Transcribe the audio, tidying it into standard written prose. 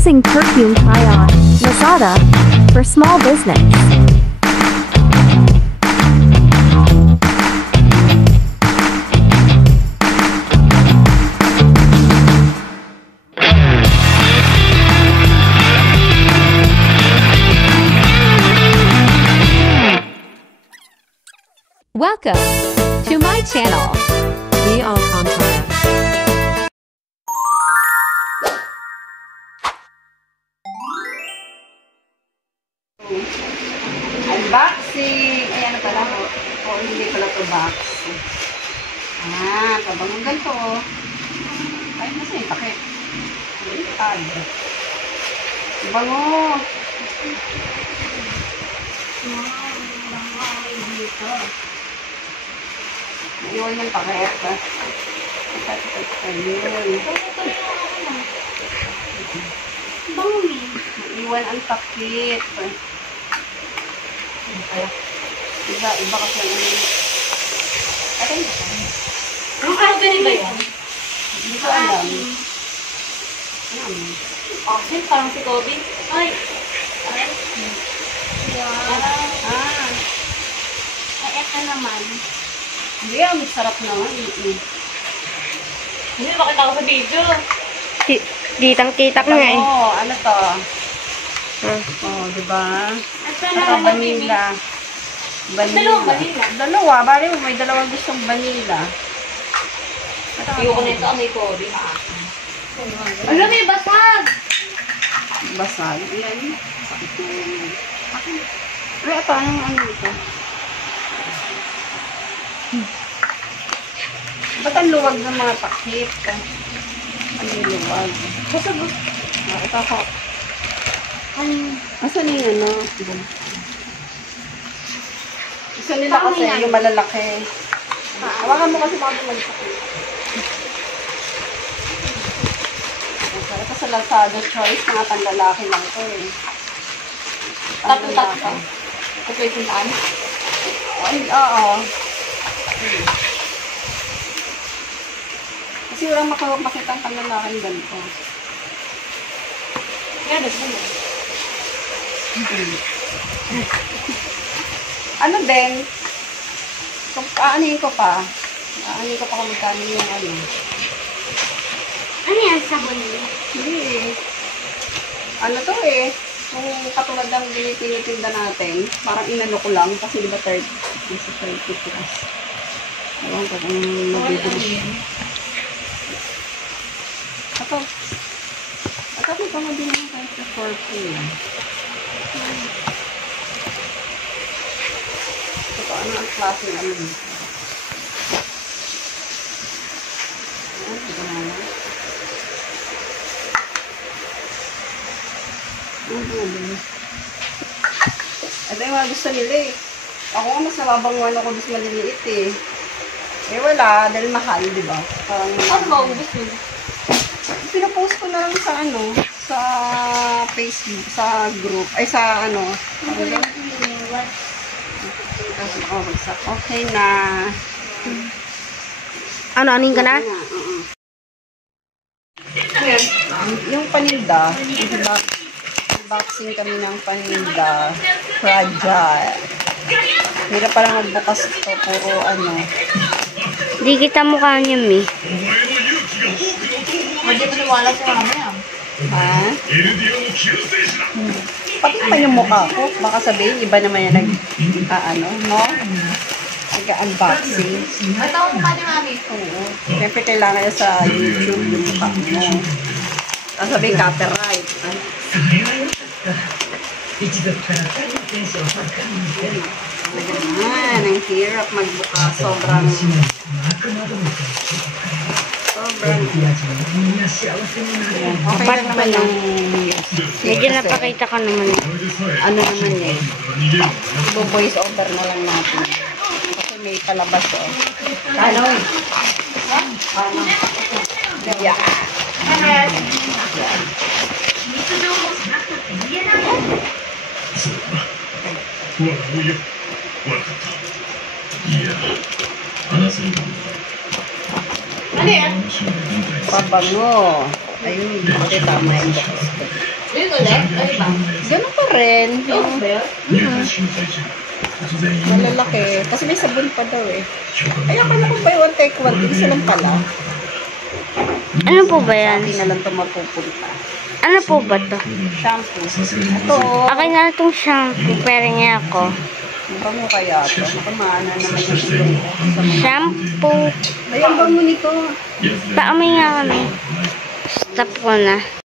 relaxing perfume try-on, Lazada, for small business. Welcome to my channel. We all Alcantara. Unboxing! Ay, ano pala? Hindi pala ito box. Pabangon ganito. Ay, nasa yung pakit. Baliktad. Bango! Iwan yung pakit. Iwan ang pakit. Iba kasi ang Ang company ba yun? hindi ko alam. Oxen, parang si Kobe. Ay! Ay, eto naman. Hindi, ang sarap naman. Hindi, makita ko sa video. Kitang-kita ko nga eh. Ano to? Diba? Ito Ito, vanilla. Dalawang vanilla. Dalawa. Bali mo, may dalawang gustong vanilla. Ayoko na ito, may Kobe. Ano, may basag! Basag. Ilan? Ay, ito. Ano ito? Ba't ang luwag ng mga pakit? Ano yung luwag? Ito ako. Asan yung ano? Gusto nila kasi yung malalaki. Hawakan mo kasi baka malalaki. Ito sa Lazada choice, mga panlalaki lang ito eh. Tatlo. Ito yung puntaan. Ay, oo. Kasi walang makita ang panlalaki ganito. Yan, ito mo. Ano din? Kung aanin ko pa kung magkano yung ano. Ano yan, sabon niya? Hindi eh. Ano to eh. Kung katulad ng tinitinda natin, parang inano ko lang kasi di ba 30 plus. Ewan ko kung nabibili. Ito may pamabili ng kahit sa 4K. Ito, ano ang klase ng ano? Ito na. Ito yung mga gusto nila eh. Ako nga mas nababanguan ako mas maliliit eh. Eh wala, dahil mahal, di ba? Parang Ano ba, ubus mo? pinapost ko na lang sa ano, sa Facebook, sa group, ay sa ano. Okay na. Aning ka na? Yung paninda, unboxing kami ng paninda, fragile. Hirap parang magbukas ito, puro ano. Di kita mukha niya, Mi. Hindi mo niwala si mama yan. Ha? Pati naman yung mukha ko. Baka sabihin, iba naman yung no? Nag-unboxing. Ito ang mukha ni mami. Oo. Siyempre kailangan niya sa YouTube yung mukha mo. Tapos sabihin, copyright. Naman, ang hirap magbuka. Sobrang okay lang naman yung Medyo napakita ka naman. ano naman eh. Voice over na lang natin. Kasi may palabas Ano eh? Ano? Yeah. Ano yan? Pabango. Ayun, kasi tama yung box ko. Yun ulit? Ay ba? Ganun pa rin. Yung Yung malalaki. Kasi may sabon pa daw eh. Ay, akala ko buy one take one. Isa lang pala. Ano po ba yan? Hindi na lang ito mapupunta. Ano po ba to? Shampoo. Ito. Okay na itong shampoo. Pero niya ako. Ang bango kaya ito. Nakamaana naman yung ilong ko. Sa mga- Shampoo. Ay, ang bango nito. Paamoy nga kami. Stop ko na.